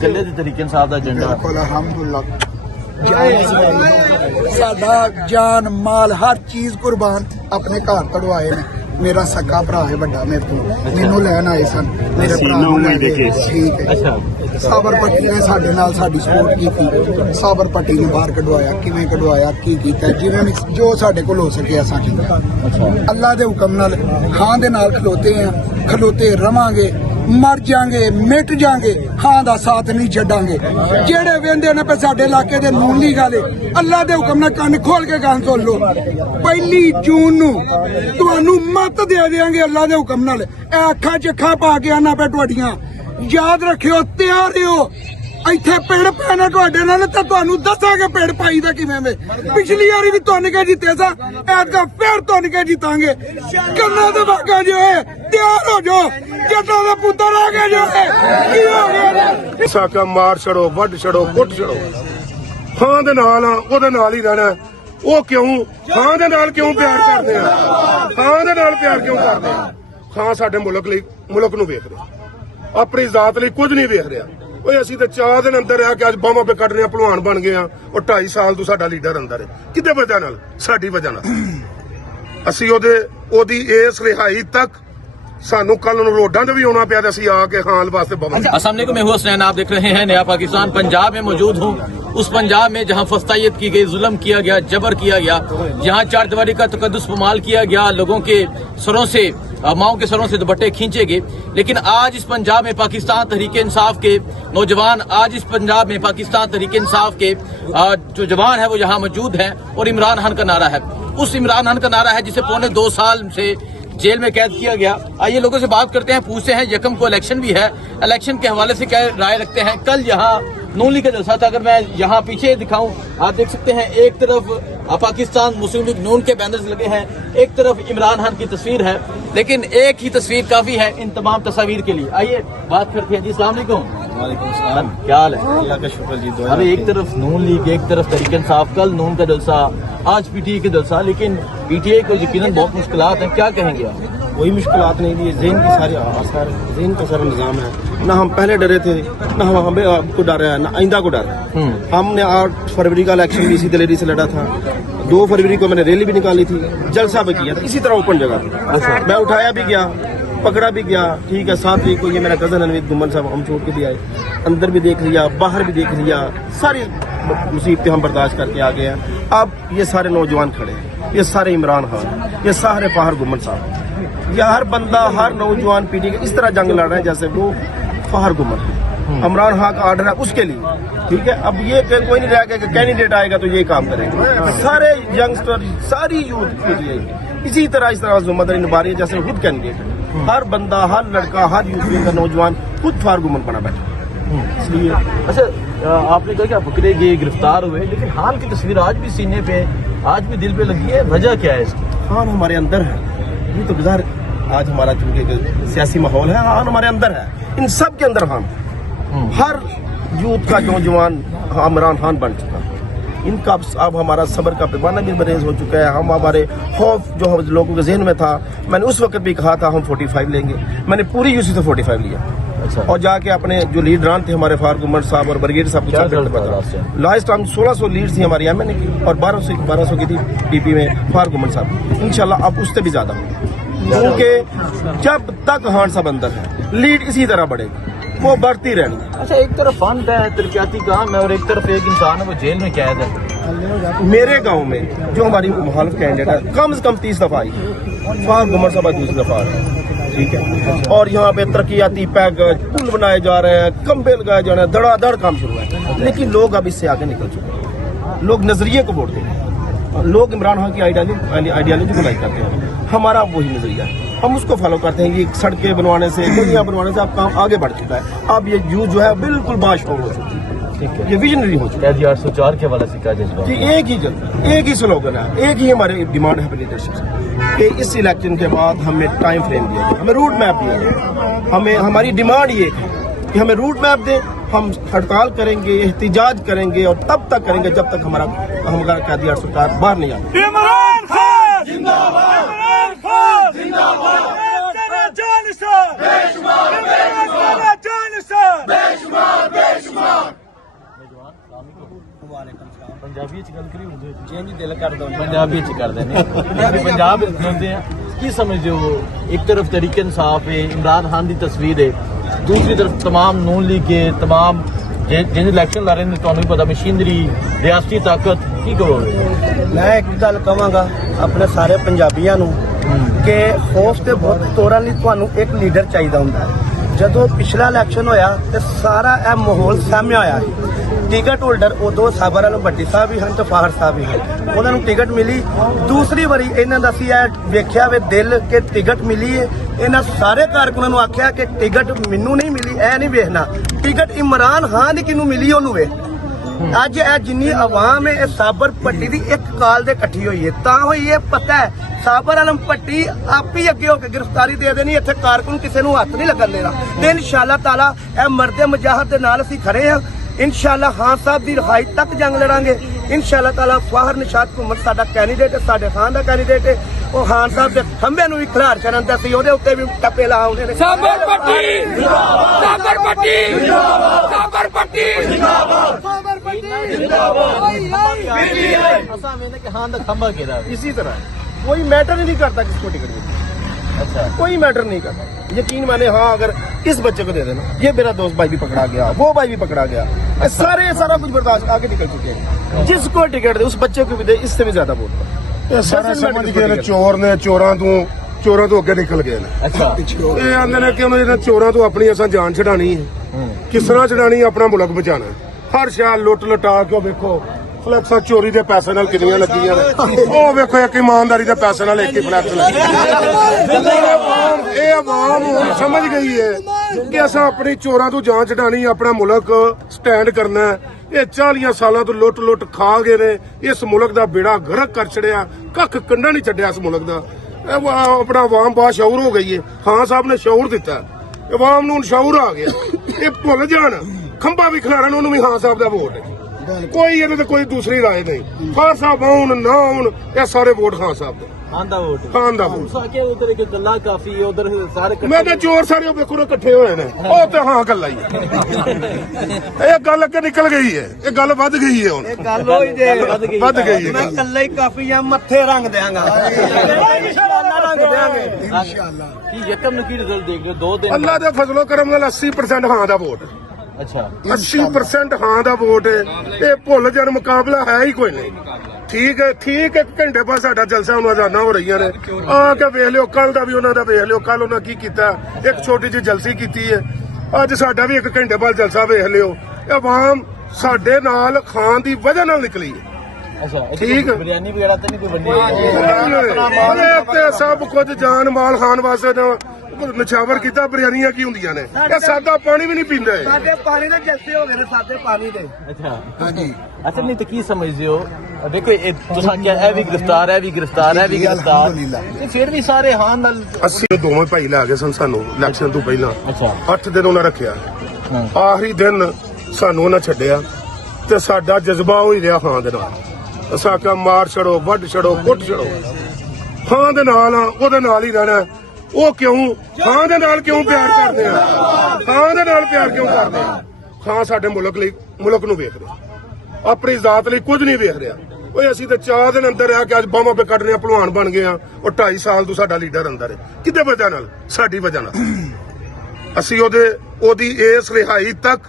ਚੱਲੇ ਤੇ ਤਰੀਕੇ ਸਾਹਿਬ ਦਾ ਏਜੰਡਾ ਅਲਹਮਦੁਲਿਲਾ ਸਾਡਾ ਜਾਨ ਮਾਲ ਹਰ ਚੀਜ਼ ਕੁਰਬਾਨ ਆਪਣੇ ਘਰ ਕਢਵਾਏ ਨੇ। ਮੇਰਾ ਸੱਕਾ ਭਰਾ ਹੈ ਵੱਡਾ ਮੇਰੇ ਤੋਂ, ਮੈਨੂੰ ਲੈਣ ਆਏ ਸਨ ਮੇਰੇ ਭਰਾ ਨੂੰ ਲੈ ਕੇ। ਠੀਕ ਹੈ। ਸਾਬਰ ਪੱਟੀ ਨੇ ਸਾਡੇ ਨਾਲ ਸਾਡੀ ਸਪੋਰਟ ਕੀਤੀ। ਸਾਬਰ ਪੱਟੀ ਨੇ ਬਾਹਰ ਕਢਵਾਇਆ, ਕਿਵੇਂ ਕਢਵਾਇਆ, ਕੀ ਕੀਤਾ, ਜਿਵੇਂ ਜੋ ਸਾਡੇ ਕੋਲ ਹੋ ਸਕਿਆ ਅਸਾਂ ਕੀਤਾ। ਅੱਲਾ ਦੇ ਹੁਕਮ ਨਾਲ ਹਾਂ ਦੇ ਨਾਲ ਖਲੋਤੇ ਆ, ਖਲੋਤੇ ਰਵਾਂਗੇ, ਮਰ ਜਾਾਂਗੇ, ਮਿਟ ਜਾਾਂਗੇ, ਹਾਂ ਦਾ ਸਾਥ ਨਹੀਂ ਛੱਡਾਂਗੇ। ਜਿਹੜੇ ਵੇਂਦੇ ਨੇ ਪੇ ਸਾਡੇ ਇਲਾਕੇ ਦੇ ਨੂਨੀ ਗਾਲੇ, ਅੱਲਾ ਦੇ ਹੁਕਮ ਨਾਲ ਕੰਨ ਖੋਲ ਕੇ ਗੱਲ ਸੁਣ ਲਓ। 1 ਜੂਨ ਨੂੰ ਤੁਹਾਨੂੰ ਮੱਤ ਦੇ ਦੇਾਂਗੇ ਅੱਲਾ ਦੇ ਹੁਕਮ ਨਾਲ। ਇਹ ਅੱਖਾਂ 'ਚ ਅੱਖਾਂ ਪਾ ਕੇ ਆਣਾ ਪੈ ਤੁਹਾਡੀਆਂ। ਯਾਦ ਰੱਖਿਓ, ਤਿਆਰ ਰਹੋ। ਇੱਥੇ ਪਿੰਡ ਪੈਣਾ ਤੁਹਾਡੇ ਨਾਲ ਤਾਂ ਤੁਹਾਨੂੰ ਦੱਸਾਂਗੇ ਪਿੰਡ ਪਾਈ ਦਾ ਕਿਵੇਂ ਵੇ। ਪਿਛਲੀ ਵਾਰੀ ਵੀ ਤੁੰਨ ਕੇ ਜਿੱਤੇ ਸਾਂ, ਐਤਕਾਂ ਫੇਰ ਤੁੰਨ ਕੇ ਜਿੱਤਾਂਗੇ। ਕੰਨਾਂ ਦੇ ਵਾਗਾ ਜੋ ਹੈ, ਤਿਆਰ ਹੋ ਜਾਓ। ਜੱਟਾਂ ਦਾ ਪੁੱਤਰ ਆ ਗਿਆ ਜੋ ਹੈ। ਕੀ ਹੋ ਗਿਆ? ਸਾਕਾ ਮਾਰ ਛੜੋ, ਵੱਢ ਛੜੋ, ਕੁੱਟ ਛੜੋ। ਹਾਂ ਦੇ ਨਾਲ ਆ, ਉਹਦੇ ਨਾਲ ਹੀ ਰਹਿਣਾ। ਉਹ ਕਿਉਂ ਹਾਂ ਦੇ ਨਾਲ ਕਿਉਂ ਪਿਆਰ ਕਰਦੇ ਆ? ਹਾਂ ਦੇ ਨਾਲ ਪਿਆਰ ਕਿਉਂ ਕਰਦੇ ਆ? ਹਾਂ ਸਾਡੇ ਮੁਲਕ ਲਈ, ਮੁਲਕ ਨੂੰ ਵੇਖ ਰਿਹਾ, ਆਪਣੀ ਜ਼ਾਤ ਲਈ ਕੁਝ ਨਹੀਂ ਵੇਖ ਰਿਹਾ। ਓਏ ਅਸੀਂ ਤਾਂ 4 ਦਿਨ ਅੰਦਰ ਆ ਕੇ ਅੱਜ ਬਾਹਾਂ ਪੇ ਕੱਢ ਰਹੇ ਆ, ਭਲਵਾਨ ਬਣ ਗਏ ਆ। ਉਹ 2.5 ਸਾਲ ਤੋਂ ਸਾਡਾ ਲੀਡਰ ਅੰਦਰ ਹੈ। ਕਿਹਦੇ ਵਜ੍ਹਾ ਨਾਲ? ਸਾਡੀ ਵਜ੍ਹਾ ਨਾਲ। ਅਸੀਂ ਉਹਦੀ ਇਸ ਰਿਹਾਈ ਤੱਕ ਸਾਨੂੰ ਕੱਲ ਨੂੰ रोडा से भी आना पाया। ਅਸੀਂ ਆ ਕੇ हाल वास्ते अस्सलाम वालेकुम, मैं हूं हसनैन, आप देख रहे हैं नया पाकिस्तान। पंजाब में मौजूद हूं, उस पंजाब में जहां फस्तायत की गई, जुल्म किया गया, जबर किया गया, जहां 4 दीवारी का तकद्दुस पामाल किया गया, लोगों के सरों से, माओं के सरों से दुपट्टे खींचे गए। लेकिन आज इस पंजाब में पाकिस्तान तहरीक इंसाफ के नौजवान, आज इस पंजाब में पाकिस्तान तहरीक इंसाफ के जो जवान है वो यहाँ मौजूद है। और इमरान खान का नारा है, उस इमरान खान का नारा है जिसे 2.25 साल से जेल में कैद किया गया। आइए लोगों से बात करते हैं, पूछते हैं। यकम को इलेक्शन भी है, इलेक्शन के हवाले से क्या राय रखते हैं। कल यहाँ नून लीग का जलसा था। अगर मैं यहाँ पीछे दिखाऊं, आप देख सकते हैं, एक तरफ पाकिस्तान मुस्लिम लीग नून के बैनर्स लगे हैं, एक तरफ इमरान खान की तस्वीर है। लेकिन एक ही तस्वीर काफी है इन तमाम तस्वीर के लिए। आइए बात करते हैं जी। अस्सलाम वालेकुम। वालेकुम सलाम। क्या हाल है? अल्लाह का शुक्र जी। अरे एक तरफ नून लीग, एक तरफ तहरीक इंसाफ। कल नून का जलसा, आज पीटीआई का जलसा। लेकिन पीटीआई को यकीनन बहुत मुश्किलात हैं, क्या कहेंगे आप? कोई मुश्किलात नहीं दी, ज़हन की सारी आसार, ज़हन का सारा निज़ाम है। ना हम पहले डरे थे, ना हम हमें आपको डर है, ना आइंदा को डर है। हमने 8 फरवरी का इलेक्शन भी इसी दलेरी से लड़ा था। 2 फरवरी को मैंने रैली भी निकाली थी, जलसा भी किया था इसी तरह ओपन जगह। अच्छा। मैं उठाया भी गया, पकड़ा भी गया। ठीक है, 7 तारीख को ये मेरा कज़न अनवीर गुमन साहब हम छोड़ के भी आए, अंदर भी देख लिया, बाहर भी देख लिया, सारी मुसीबतें हम बर्दाश्त करके आ गए हैं। अब ये सारे नौजवान खड़े हैं, ये सारे इमरान खान, ये सारे फाहर गुमन साहब, या हर बंदा, हर नौजवान पीढ़ी इस तरह जंग लड़ रहे हैं जैसे वो फाहर गुमन इमरान खान का आर्डर है उसके लिए। ठीक है, अब ये कोई नहीं रह गया कि कैंडिडेट आएगा तो ये काम करेंगे। सारे यंगस्टर, सारी यूथ पीढ़ी इसी तरह जुम्मेदारी निभा रही है जैसे खुद कैंडिडेट है। हर बंदा, हर लड़का, हर यूथ का नौजवान खुद फाहर गुमन बना बैठा। इसलिए अच्छा, आपने कहा कि आप पकड़े गए, गिरफ्तार हुए, लेकिन हाल की तस्वीर आज भी सीने पे, आज भी दिल पे लगी है। वजह क्या है इसकी? खान हमारे अंदर है, ये तो गुजार आज हमारा चूंकि सियासी माहौल है, खान हमारे अंदर है, इन सब के अंदर खान। हर यूथ का नौजवान इमरान खान बन चुका है। इनका अब हमारा सब्र का पैमाना भी बरेज हो चुका है। हम हमारे खौफ जो हम लोगों के जहन में था, मैंने उस वक्त भी कहा था हम 45 लेंगे, मैंने पूरी यूसी से 45 लिया। अच्छा। और जाके अपने जो लीडरान थे हमारे फारूक उमर साहब और ब्रिगेड साहब को लास्ट टाइम 1600 लीड थी हमारी एमएनए की, और 1200 की थी पीपी में फारूक उमर साहब। इंशाल्लाह अब उससे भी ज्यादा क्योंकि जब तक खान साहब अंदर है लीड इसी तरह बढ़ेगी, वो बढ़ती रहनी। अच्छा, एक तरफ फंड है, तरक्याती काम है, और एक तरफ एक इंसान है वो जेल में कैद है। मेरे गांव में जो हमारी मुखालिफ कैंडिडेट है कम से कम 30 दफा आई, फारूक उमर साहब दूसरी दफा आ रहे हैं। ठीक है, और यहाँ पे तरक्याती पैकेज, पुल बनाए जा रहे हैं, खंबे लगाए जा रहे हैं, धड़ाधड़ काम शुरू है। लेकिन लोग अब इससे आगे निकल चुके हैं, लोग नजरिए को वोट देते हैं, लोग इमरान खान की आइडियालॉजी को लाइक करते हैं। हमारा वही नजरिया है, हम उसको फॉलो करते हैं। ये सड़कें बनवाने से, गलियां बनवाने से अब काम आगे बढ़ चुका है। अब ये यूथ जो है बिल्कुल बाशौक हो चुकी है, ये विजनरी हो चुकी है। 804 के वाला सिक्का जज्बा, एक ही स्लोगन है, एक ही हमारी डिमांड है लीडरशिप से कि इस इलेक्शन के बाद हमें टाइम फ्रेम दिया जाए, हमें रूट मैप दिया जाए। हमें हमारी डिमांड ये है कि हमें रूट मैप दें, हम हड़ताल करेंगे, एहतिजाज करेंगे, और तब तक करेंगे जब तक हमारा कैदी सरकार बाहर नहीं आती। ਪੰਜਾਬੀ ਚ ਗੱਲ ਕਰੀ ਉਰਦੂ ਚ ਜੀ ਦਿਲ ਕਰਦਾ ਪੰਜਾਬੀ ਚ ਕਰਦੇ ਨੇ ਪੰਜਾਬ ਵਿੱਚ ਹੁੰਦੇ ਆ ਕੀ ਸਮਝਦੇ ਹੋ ਇੱਕ ਤਰਫ ਤਰੀਕੇ ਇਨਸਾਫ ਹੈ ਇਮਰਾਨ ਖਾਨ ਦੀ ਤਸਵੀਰ ਹੈ दूसरी तरफ तमाम नून लीग के तमाम जिन इलेक्शन ला रहे हैं ਤੁਹਾਨੂੰ पता मशीनरी रियासती ताकत की कहोगे मैं एक गल कहांगा अपने सारे पंजाबियों ਨੂੰ कि खौफ ਤੇ ਬਹੁਤ ਤੋੜਨ ਲਈ ਤੁਹਾਨੂੰ ਇੱਕ ਲੀਡਰ ਚਾਹੀਦਾ ਹੁੰਦਾ ਹੈ ਜਦੋਂ ਪਿਛਲਾ ਇਲੈਕਸ਼ਨ ਹੋਇਆ ਤੇ ਸਾਰਾ ਇਹ ਮਾਹੌਲ ਸਾਹਮਣੇ ਆਇਆ ਹੈ ਟਿਕਟ ਹੋਲਡਰ ਉਦੋਂ ਸਾਬਰ ਵਾਲੋਂ ਭੱਟੀ ਸਾਹਿਬ ਵੀ ਹਨ ਤੇ ਫਾਹਰ ਸਾਹਿਬ ਵੀ ਹਨ ਉਹਨਾਂ ਨੂੰ ਟਿਕਟ ਮਿਲੀ ਦੂਸਰੀ ਵਾਰੀ ਇਹਨਾਂ ਦਾ ਅਸੀਂ ਇਹ ਵੇਖਿਆ ਵੇ ਦਿਲ ਕਿ ਟਿਕਟ ਮਿਲੀ ਹੈ ਇਹਨਾਂ ਸਾਰੇ ਕਾਰਕੁਨਾਂ ਨੂੰ ਆਖਿਆ ਕਿ ਟਿਕਟ ਮੈਨੂੰ ਨਹੀਂ ਮਿਲੀ ਇਹ ਨਹੀਂ ਵੇਖਣਾ ਟਿਕਟ ਇਮਰਾਨ ਖਾਨ ਦੀ ਕਿਹਨੂੰ ਮਿਲੀ ਉਹਨੂੰ ਵੇ ਅੱਜ ਇਹ ਜਿੰਨੀ ਆਵਾਮ ਹੈ ਇਹ ਸਾਬਰ ਭੱਟੀ ਦੀ ਇੱਕ ਕਾਲ ਦੇ ਇਕੱਠੀ ਹੋਈ ਹੈ ਤਾਂ ਹੋਈ ਹੈ ਪਤਾ ਹੈ ਸਾਬਰ ਆਲਮ ਭੱਟੀ ਆਪ ਹੀ ਅੱਗੇ ਹੋ ਕੇ ਗ੍ਰਿਫਤਾਰੀ ਦੇ ਦੇਣੀ ਇੱਥੇ ਕਾਰਕੁਨ ਕਿਸੇ ਨੂੰ ਹੱਥ ਨਹੀਂ ਲੱਗਣ ਦੇਣਾ ਤੇ ਇਨਸ਼ਾਅੱਲਾ ਤਾਲਾ ਇਹ ਮਰਦੇ ਮੁਜਾਹਦ ਦੇ ਨਾਲ ਅਸੀਂ ਖੜੇ ਹਾਂ ਇਨਸ਼ਾਅੱਲਾ ਖਾਨ ਸਾਹਿਬ ਦੀ ਰਿਹਾਈ ਤੱਕ ਜੰਗ ਲੜਾਂਗੇ ਇਨਸ਼ਾਅੱਲਾ ਤਾਲਾ ਫਾਹਰ ਨਿਸ਼ਾਤ ਹੁਕੂਮਤ ਸਾਡਾ ਕੈਂਡੀਡੇਟ ਹੈ ਸਾਡੇ ਖਾਨ ਦਾ ਕੈਂਡੀਡੇਟ ਹੈ ਉਹ ਖਾਨ ਸਾਹਿਬ ਦੇ ਖੰਭਿਆਂ ਨੂੰ ਵੀ ਖਿਲਾਰ ਕਰਨ ਦਾ ਸੀ ਉਹਦੇ ਉੱਤੇ ਵੀ ਟੱਪੇ ਲਾਉਂਦੇ ਨੇ ਸਾਬਰ ਪੱਟੀ ਜਿੰਦਾਬਾਦ ਸਾਬਰ ਪੱਟੀ ਜਿੰਦਾਬਾਦ ਸਾਬਰ ਪੱਟੀ ਜਿੰਦਾਬਾਦ ਸਾਬਰ ਪੱਟੀ ਜਿੰਦਾਬਾਦ ਅਸਾਂ ਵੇਖਦੇ ਕਿ ਖਾਨ ਦਾ ਖੰਭਾ ਕਿਹਦਾ इसी तरह कोई मैटर ही नहीं करता किसको टिकट देती अच्छा कोई मैटर नहीं करता यकीन माने हाँ अगर इस बच्चे को दे देना ये मेरा दोस्त भाई भी पकड़ा गया वो भाई भी पकड़ा गया सारा कुछ बर्दाश्त आगे निकल चुके हैं जिसको टिकट दे उस बच्चे को भी दे इससे भी ज्यादा वोट ਇਹ ਸਾਰਾ ਸਮਝ ਗਏ ਨੇ ਚੋਰ ਨੇ ਚੋਰਾਂ ਤੋਂ ਅੱਗੇ ਨਿਕਲ ਗਏ ਨੇ अच्छा ਇਹ ਆਂਦੇ ਨੇ ਕਿ ਉਹਨਾਂ ਇਹਨਾਂ ਚੋਰਾਂ ਤੋਂ ਆਪਣੀ ਅਸਾਂ ਜਾਨ ਛਡਾਣੀ ਹੈ ਕਿਸ ਤਰ੍ਹਾਂ ਛਡਾਣੀ ਆਪਣਾ ਮੁਲਕ ਬਚਾਣਾ ਹਰ ਸ਼ਾਹ ਲੁੱਟ ਲਟਾ ਕੇ ਵੇਖੋ ਫਲੈਕਸਾਂ ਚੋਰੀ ਦੇ ਪੈਸੇ ਨਾਲ ਕਿੰਨੀਆਂ ਲੱਗੀਆਂ ਨੇ ਉਹ ਵੇਖੋ ਇੱਕ ਇਮਾਨਦਾਰੀ ਦੇ ਪੈਸੇ ਨਾਲ ਇੱਕ ਹੀ ਫਲੈਕਸ ਲੱਗੀ ਇਹ ਆਵਾਮ ਹੁਣ ਸਮਝ ਗਈ ਹੈ ਕਿ ਅਸਾਂ ਆਪਣੀ ਚੋਰਾਂ ਤੋਂ ਜਾਨ ਛਡਾਣੀ ਆਪਣਾ ਮੁਲਕ ਸਟੈਂਡ ਕਰਨਾ ਹੈ ਇਹ 40 ਸਾਲਾਂ ਤੋਂ ਲੁੱਟ ਖਾ ਗਏ ਨੇ ਇਸ ਮੁਲਕ ਦਾ ਬੇੜਾ ਗਰਕ ਕਰ ਛੜਿਆ ਕੱਖ ਕੰਡਾ ਨਹੀਂ ਛੱਡਿਆ ਇਸ ਮੁਲਕ ਦਾ ਆਪਣਾ ਆਵਾਮ ਬਾ ਸ਼ਊਰ ਹੋ ਗਈ ਹੈ ਖਾਨ ਸਾਹਿਬ ਨੇ ਸ਼ਊਰ ਦਿੱਤਾ ਆਵਾਮ ਨੂੰ ਸ਼ਊਰ ਆ ਗਿਆ ਇਹ ਭੁੱਲ ਜਾਣ ਖੰਭਾ ਵੀ ਖਿਲਾਰਨ ਉਹਨੂੰ ਵੀ ਖਾਨ ਸਾਹਿਬ ਦਾ ਵੋਟ ਹੈ ਕੋਈ ਇਹਦੇ ਤੇ ਕੋਈ ਦੂਸਰੀ ਰਾਏ ਨਹੀਂ ਖਾਨ ਸਾਹਿਬ ਆਉਣ ਨਾ ਆਉਣ ਇਹ ਸਾਰੇ ਵੋਟ ਖਾਨ ਸਾਹਿਬ ਦੇ खान दा वोट ਖਾਨ ਦਾ ਵੋਟ साके उधर के गल्ला काफी है उधर सारे ਮੈਂ ਤਾਂ ਚੋਰ ਸਾਰੇ ਉਹ ਵੇਖੋ ਨਾ ਇਕੱਠੇ ਹੋਏ ਨੇ ਉਹ ਤੇ ਹਾਂ ਗੱਲਾਂ ਹੀ ਇਹ ਗੱਲ ਅੱਗੇ ਨਿਕਲ ਗਈ ਹੈ ਇਹ ਗੱਲ ਵੱਧ ਗਈ ਹੈ ਹੁਣ गल होई जे ਵੱਧ ਗਈ ਹੈ मैं कल्ले ही काफी या मत्थे रंग देंगा रंग देंगे इंशाल्लाह की यकम की रिजल्ट देख रहे हो 2 दिन ਅੱਲਾ ਦੇ ਫਜ਼ਲੋ ਕਰਮ ਨਾਲ 80% ਹਾਂ ਦਾ ਵੋਟ अच्छा 80% ਹਾਂ ਦਾ ਵੋਟ ਹੈ ਇਹ ਭੁੱਲ ਜਾਣ ਮੁਕਾਬਲਾ ਹੈ ਹੀ ਕੋਈ ਨਹੀਂ ਠੀਕ ਹੈ ਇੱਕ ਘੰਟੇ ਬਾਅਦ ਸਾਡਾ ਜਲਸਾ ਹੁਣ ਅਜ਼ਾਨਾਂ ਹੋ ਰਹੀਆਂ ਨੇ ਆ ਕੇ ਵੇਖ ਲਿਓ ਕੱਲ ਦਾ ਵੀ ਉਹਨਾਂ ਦਾ ਵੇਖ ਲਿਓ ਕੱਲ ਉਹਨਾਂ ਕੀ ਕੀਤਾ ਇੱਕ ਛੋਟੀ ਜਿਹੀ ਜਲਸੀ ਕੀਤੀ ਹੈ ਅੱਜ ਸਾਡਾ ਵੀ 1 ਘੰਟੇ ਬਾਅਦ ਜਲਸਾ ਵੇਖ ਲਿਓ ਆਵਾਮ ਸਾਡੇ ਨਾਲ ਖਾਨ ਦੀ ਵਜ੍ਹਾ ਨਾਲ ਨਿਕਲੀ ਹੈ अच्छा ठीक है। बिरयानी वगैरह तो नहीं कोई बनी ਇਹ ਤੇ ਸਭ ਕੁਝ ਜਾਨ ਮਾਲ ਖਾਨ ਵਾਸਤੇ ਨਿਛਾਵਰ ਕੀਤਾ ਬਿਰਿਆਨੀਆਂ ਕੀ ਹੁੰਦੀਆਂ ਨੇ ਇਹ ਸਾਦਾ ਪਾਣੀ ਵੀ ਨਹੀਂ ਪੀਂਦੇ साडे पानी दे जलसे हो गए साडे पानी दे अच्छा हाँ जी अच्छा नहीं तो की समझते हो देखो तुसा क्या है भी गिरफ्तार है भी गिरफ्तार है भी गिरफ्तार अल्हम्दुलिल्लाह। ते फिर भी सारे हान नाल ਅਸੀਂ ਦੋਵੇਂ ਭਾਈ ਲੈ ਗਏ ਸਨ ਸਾਨੂੰ ਇਲੈਕਸ਼ਨ ਤੋਂ ਪਹਿਲਾਂ अच्छा 8 ਦਿਨ ਉਹਨਾਂ ਰੱਖਿਆ हाँ। ਆਖਰੀ ਦਿਨ ਸਾਨੂੰ ਉਹਨਾਂ ਛੱਡਿਆ ਤੇ ਸਾਡਾ ਜਜ਼ਬਾ ਹੋ ਹੀ ਰਿਹਾ ਖਾਂ ਦੇ ਨਾਲ ਅਸਾਂ ਕਿਹਾ ਮਾਰ ਛੜੋ ਵੱਢ ਛੜੋ ਕੁੱਟ ਛੜੋ ਖਾਂ ਦੇ ਨਾਲ ਆ ਉਹਦੇ ਨਾਲ ਹੀ ਰਹਿਣਾ ਉਹ ਕਿਉਂ ਖਾਂ ਦੇ ਨਾਲ ਕਿਉਂ ਪਿਆਰ ਕਰਦੇ ਆ ਖਾਂ ਦੇ ਨਾਲ ਪਿਆਰ ਕਿਉਂ ਕਰਦੇ ਆ ਖਾਂ ਸਾਡੇ ਮੁਲਕ ਲਈ ਮੁਲਕ ਨੂੰ ਵੇਖ ਰਿਹਾ ਆਪਣੀ ਜ਼ਾਤ ਲਈ ਕੁਝ ਨਹੀਂ ਵੇਖ ਰਿਹਾ ਓਏ ਅਸੀਂ ਤਾਂ 4 ਦਿਨ ਅੰਦਰ ਆ ਕੇ ਅੱਜ ਬਾਹਾਂ ਪੇ ਕੱਢ ਰਹੇ ਆ ਭਲਵਾਨ ਬਣ ਗਏ ਆ ਉਹ 2.5 ਸਾਲ ਤੋਂ ਸਾਡਾ ਲੀਡਰ ਅੰਦਰ ਹੈ ਕਿਹਦੇ ਵਜ੍ਹਾ ਨਾਲ ਸਾਡੀ ਵਜ੍ਹਾ ਨਾਲ ਅਸੀਂ ਉਹਦੀ ਇਸ ਰਿਹਾਈ ਤੱਕ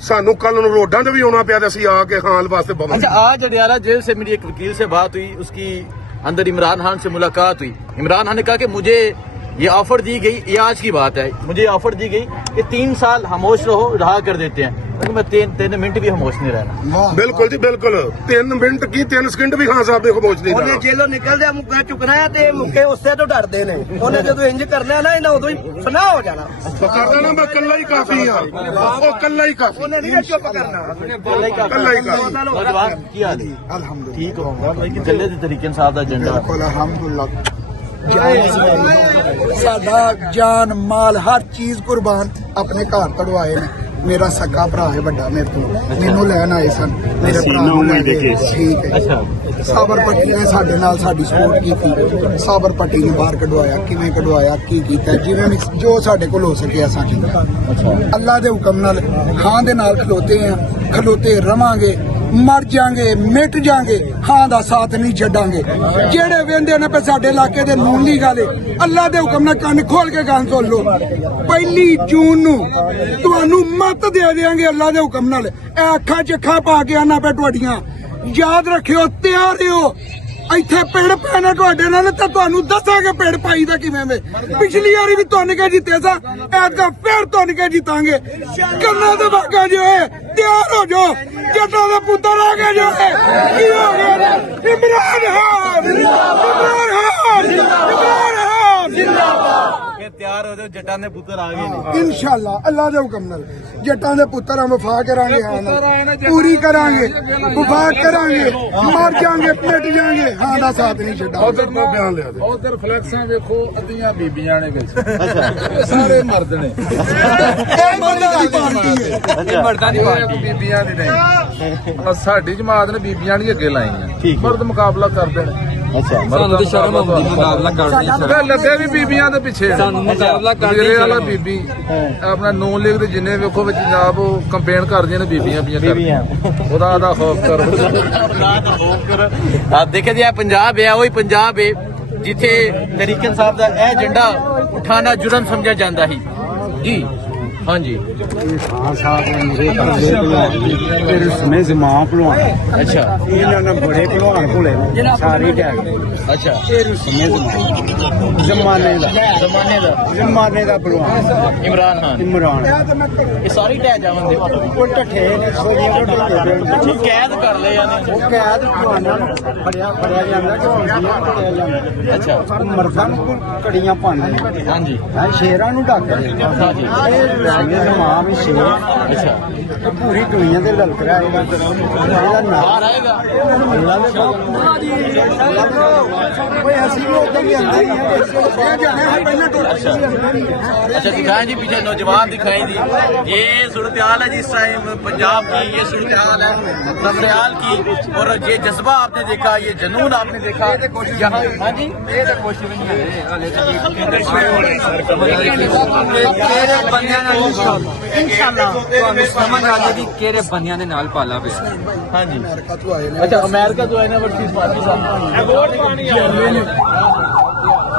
ਸਾਨੂੰ ਕੱਲ ਨੂੰ ਰੋਡਾਂ ਤੇ ਵੀ ਆਉਣਾ ਪਿਆ ਤੇ ਅਸੀਂ ਆ ਕੇ ਖਾਨ ਵਾਸਤੇ ਬਾਹਾਂ अच्छा आज अडियाला जेल से मेरी एक वकील से बात हुई उसकी अंदर इमरान खान से मुलाकात हुई इमरान खान ने कहा कि मुझे ये ऑफर दी गई ये आज की बात है मुझे ऑफर दी गई कि 3 साल खामोश रहा कर देते हैं लेकिन मैं 3 मिनट भी खामोश नहीं रहना ਬਿਲਕੁਲ ਜੀ ਬਿਲकुल 3 ਮਿੰਟ ਕੀ 3 ਸਕਿੰਟ ਵੀ ਖਾਨ ਸਾਹਿਬ ਨੇ ਖਮੋਚ ਨਹੀਂ ਉਹਨੇ ਦੇਣਾ ਜੇਲੋਂ ਨਿਕਲਦਿਆਂ ਮੁੱਕਾ ਚੁੱਕਣਾ ਹੈ ਤੇ ਮੁੱਕੇ ਉਸੇ ਤੋਂ ਡਰਦੇ ਨੇ ਉਹਨੇ ਜਦੋਂ ਇੰਜ ਕਰਨਾ ਨਾ ਇਹਨਾਂ ਉਦੋਂ ਹੀ ਫਨਾਹ ਹੋ ਜਾਣਾ ਕਰ ਦੇਣਾ ਮੈਂ ਕੱਲਾ ਹੀ ਕਾਫੀ ਆ ਉਹ ਕੱਲਾ ਹੀ ਕਾਫੀ ਉਹਨੇ ਨਹੀਂ ਚੁੱਪ ਕਰਨਾ ਕੱਲਾ ਹੀ ਕਾਫੀ नौजवान की हाल है अल्हम्दुलिल्लाह ठीक होगा लेकिन गले के तरीके साहब का एजेंडा बिल्कुल अल्हम्दुलिल्लाह ਸਾਡਾ ਜਾਨ ਮਾਲ ਹਰ ਚੀਜ਼ ਕੁਰਬਾਨ ਆਪਣੇ ਘਰ ਤੜਵਾਏ ਨੇ ਮੇਰਾ ਸੱਕਾ ਭਰਾ ਹੈ ਵੱਡਾ ਮੇਰੇ ਤੋਂ ਮੈਨੂੰ ਲੈਣ ਆਏ ਸਨ ਮੇਰੇ ਭਰਾ ਨੂੰ ਲੈ ਗਏ ਠੀਕ ਹੈ अच्छा ਸਾਬਰ ਪੱਟੀ ਨੇ ਸਾਡੇ ਨਾਲ ਸਾਡੀ ਸਪੋਰਟ ਕੀਤੀ ਸਾਬਰ ਪੱਟੀ ਨੂੰ ਬਾਹਰ ਕਢਵਾਇਆ ਕਿਵੇਂ ਕਢਵਾਇਆ ਕੀ ਕੀਤਾ ਜਿਵੇਂ ਵੀ ਜੋ ਸਾਡੇ ਕੋਲ ਹੋ ਸਕਿਆ ਅਸਾਂ ਕੀਤਾ ਅੱਲਾ ਦੇ ਹੁਕਮ ਨਾਲ ਹਾਂ ਦੇ ਨਾਲ ਖਲੋਤੇ ਆ ਖਲੋਤੇ ਰਵਾਂਗੇ ਮਰ ਜਾਾਂਗੇ ਮਿਟ ਜਾਾਂਗੇ ਹਾਂ ਦਾ ਸਾਥ ਨਹੀਂ ਛੱਡਾਂਗੇ। ਜਿਹੜੇ ਵੇਂਦੇ ਨੇ ਪੇ ਸਾਡੇ ਇਲਾਕੇ ਦੇ ਨੂਨ ਦੀ ਗੱਲ ਅੱਲਾ ਦੇ ਹੁਕਮ ਨਾਲ ਕੰਨ ਖੋਲ ਕੇ ਗੱਲ ਸੁਣ ਲਓ। 1 ਜੂਨ ਨੂੰ ਤੁਹਾਨੂੰ ਮੱਤ ਦੇ ਦੇਾਂਗੇ ਅੱਲਾ ਦੇ ਹੁਕਮ ਨਾਲ। ਇਹ ਅੱਖਾਂ 'ਚ ਅੱਖਾਂ ਪਾ ਕੇ ਆਣਾ ਪੈ ਤੁਹਾਡੀਆਂ। ਯਾਦ ਰੱਖਿਓ, ਤਿਆਰ ਰਹੋ। ਇੱਥੇ ਪਿੰਡ ਪੈਣਾ ਤੁਹਾਡੇ ਨਾਲ ਤਾਂ ਤੁਹਾਨੂੰ ਦੱਸਾਂਗੇ ਪਿੰਡ ਪਾਈ ਦਾ ਕਿਵੇਂ ਵੇ। ਪਿਛਲੀ ਵਾਰੀ ਵੀ ਤੁਹਾਨੂੰ ਕੇ ਜਿੱਤੇ ਸਾ, ਐਤਕਾਂ ਫੇਰ ਤੁਹਾਨੂੰ ਕੇ ਜਿੱਤਾਂਗੇ। ਕੰਨਾਂ ਦੇ ਬਾਗਾ ਜੋ ਹੈ ਤਿਆਰ ਹੋ ਜਾਓ। ਜੱਟਾਂ ਦੇ ਪੁੱਤਰ ਆ ਗਏ ਜੋ ਹੈ। ਕੀ ਹੋ ਗਿਆ? ਇਮਰਾਨ ਖਾਨ ਇਮਰਾਨ ਖਾਨ ਇਮਰਾਨ ਖਾਨ ਜਿੰਦਾਬਾਦ। ਤਿਆਰ ਹੋ ਜਾਓ, ਜੱਟਾਂ ਦੇ ਪੁੱਤਰ ਆ ਗਏ ਨੇ इंशाल्लाह अल्लाह के हुक्म नाल जट्टां दे पुत्तर हम वफा करांगे, हाँ पूरी करांगे, वफा करांगे, मर जाएंगे मिट जाएंगे, हाँ दा साथ नहीं छड्डा। ਉਧਰ ਤੋਂ ਬਿਆਨ ਲਿਆ ਦੇ। ਉਧਰ ਫਲੈਕਸਾਂ ਵੇਖੋ, ਅੱਧੀਆਂ ਬੀਬੀਆਂ ਨੇ ਵਿੱਚ ਸਾਰੇ ਮਰਦ ਨੇ। ਇਹ ਮਰਦਾਂ ਦੀ ਪਾਰਟੀ ਹੈ। ਮਰਦਾਂ ਦੀ ਪਾਰਟੀ, ਬੀਬੀਆਂ ਦੀ ਨਹੀਂ। ਸਾਡੀ ਜਮਾਤ ਨੇ ਬੀਬੀਆਂ ਨਹੀਂ ਅੱਗੇ ਲਾਈਆਂ, ਮਰਦ ਮੁਕਾਬਲਾ ਕਰਦੇ ਨੇ। ਸਾਨੂੰ ਤੇ ਸ਼ਰਮ ਆਉਂਦੀ ਮੁਕਾਬਲਾ ਕਰਨ ਦੀ। ਲੱਗੇ ਵੀ ਬੀਬੀਆਂ ਦੇ ਪਿੱਛੇ ਸਾਨੂੰ ਮੁਕਾਬਲਾ ਕਰਨ ਦੀ ਮੇਰੇ ਵਾਲਾ ਸ਼ਰਮ। ਬੀਬੀ ਆਪਣਾ ਨੌਨ ਲੀਗ ਦੇ ਜਿੰਨੇ ਵੇਖੋ ਵਿੱਚ ਜਨਾਬ ਉਹ ਕੰਪੇਨ ਕਰਦੀਆਂ ਨੇ ਬੀਬੀਆਂ ਕਰਦੀਆਂ। ਉਹਦਾ ਆਦਾ ਖੌਫ ਕਰੋ। ਆਪ ਦੇਖੇ ਜੀ, ਇਹ ਪੰਜਾਬ ਹੈ, ਉਹੀ ਪੰਜਾਬ ਹੈ ਜਿੱਥੇ ਤਰੀਕਨ ਸਾਹਿਬ ਦਾ ਇਹ ਝੰਡਾ ਉਠਾਣਾ ਜੁਰਮ ਸਮਝਿਆ ਜਾਂਦਾ ਸੀ ਜੀ। ਹਾਂਜੀ ਖਾਨ ਸਾਹਿਬ ਨੇ ਮੇਰੇ ਮੇਰੇ ਸਮੇਂ ਜ਼ਮਾਂ ਭਲਵਾਨ। ਅੱਛਾ ਇਹਨਾਂ ਨੇ ਬੜੇ ਭਲਵਾਨ ਭੁਲੇ ਨੇ ਸਾਰੇ ਟੈਗ। ਅੱਛਾ ਇਹ ਸਮੇਂ ਜ਼ਮਾਨੇ ਦਾ ਭਲਵਾਨ ਇਮਰਾਨ ਖਾਨ ਇਮਰਾਨ। ਇਹ ਸਾਰੀ ਟਹਿ ਜਾਵਨ ਦੇ ਉਹ ਢੱਠੇ ਨੇ ਸੋਨੀਆ ਢੱਠੇ ਕੈਦ ਕਰ ਲਏ ਜਾਂਦੇ। ਉਹ ਕੈਦ ਭਲਵਾਨਾਂ ਨੂੰ ਫੜਿਆ ਜਾਂਦਾ ਕਿ ਹੁੰਦੀਆਂ ਫੜਿਆ ਜਾਂਦਾ। ਅੱਛਾ ਮਰਦਾਂ ਨੂੰ ਘੜੀਆਂ ਪਾਉਂਦੇ। ਹਾਂਜੀ ਸ਼ੇਰਾਂ ਨੂੰ ਢੱਕਦੇ। ਇਹ ਜ਼ਮਾਂ ਵੀ ਸ਼ੇਰ। ਅੱਛਾ ਤੇ ਪੂਰੀ ਦੁਨੀਆ ਦੇ ਲਲਕਰਾ ਇਹਦਾ ਨਾਮ ਬਾਹਰ ਆਏਗਾ। ਅੱਲਾ ਦੇ ਕੋਈ ਅਸੀਂ ਵੀ ਉਦਾਂ ਹੀ ਅੰਦਰ ਹੀ अच्छा दिखाएं जी, पीछे नौजवान दिखाई दी। ये सूरत हाल है जी इस टाइम पंजाब की, ये सूरत हाल है समरियाल की। और ये जज्बा आपने देखा, ये जुनून आपने देखा यहाँ। हाँ जी ਸਮਝ ਆ ਜਾਏਗੀ ਕਿਹੜੇ ਬੰਦਿਆਂ ਦੇ ਨਾਲ ਪਾਲਾ ਪਿਆ। हाँ जी अच्छा, अमेरिका जो है ना वर्सेस पाकिस्तान।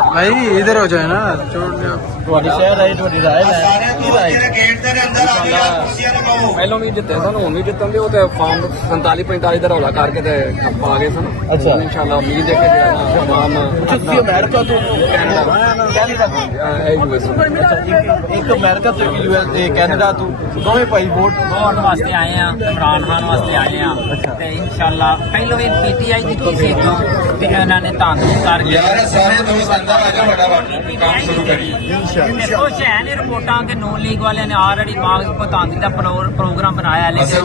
भाई इधर हो जाए ना, ਤੁਹਾਡੀ ਸ਼ਹਿਰ ਹੈ, ਤੁਹਾਡੀ ਰਾਏ ਹੈ ਕੀ ਰਾਏ? ਪਹਿਲਾਂ ਵੀ ਜਿੱਤੇ ਸਨ, ਹੁਣ ਵੀ ਜਿੱਤਣ ਦੇ। ਉਹ ਤੇ ਫਾਰਮ 45-45 ਦਾ ਰੌਲਾ ਕਰਕੇ ਤੇ ਪਾ ਗਏ ਸਨ। ਅੱਛਾ। ਇਨਸ਼ਾਅੱਲਾ ਉਮੀਦ ਹੈ ਕਿ ਫਾਰਮ ਤੁਸੀਂ ਅਮਰੀਕਾ ਤੋਂ ਕੈਨੇਡਾ ਤੋਂ ਇੱਕ ਅਮਰੀਕਾ ਤੋਂ US ਤੇ ਕੈਨੇਡਾ ਤੋਂ ਦੋਵੇਂ ਭਾਈ ਵੋਟ ਵਾਸਤੇ ਆਏ ਆ, ਇਮਰਾਨ ਖਾਨ ਵਾਸਤੇ ਆਏ ਆ ਤੇ ਇਨਸ਼ਾਅੱਲਾ ਪਹਿਲੋਂ ਵੀ PTI ਦੀ ਸੀ ਤੇ ਇਹਨਾਂ ਨੇ ਧਾਂਦਲੀ ਕਰਕੇ ਦੇਖੋ ਸ਼ਹਿਰ ਨੇ ਰਿਪੋਰਟਾਂ ਤੇ ਨੌਨ ਲੀਗ ਵਾਲਿਆਂ ਨੇ ਆਲਰੇਡੀ ਬਾਗ ਕੋ ਧਾਂਦਲੀ ਦਾ ਪ੍ਰੋਗਰਾਮ ਬਣਾਇਆ, ਲੇਕਿਨ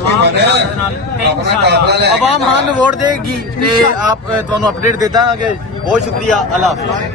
ਆਵਾਮ ਹਾਂ ਨੂੰ ਵੋਟ ਦੇਗੀ ਤੇ ਆਪ ਤੁਹਾਨੂੰ ਅਪਡੇਟ ਦੇਤਾ ਕਿ ਬਹੁਤ ਸ਼ੁਕਰੀਆ। ਅੱਲਾਹ ਹਾਫਿਜ਼।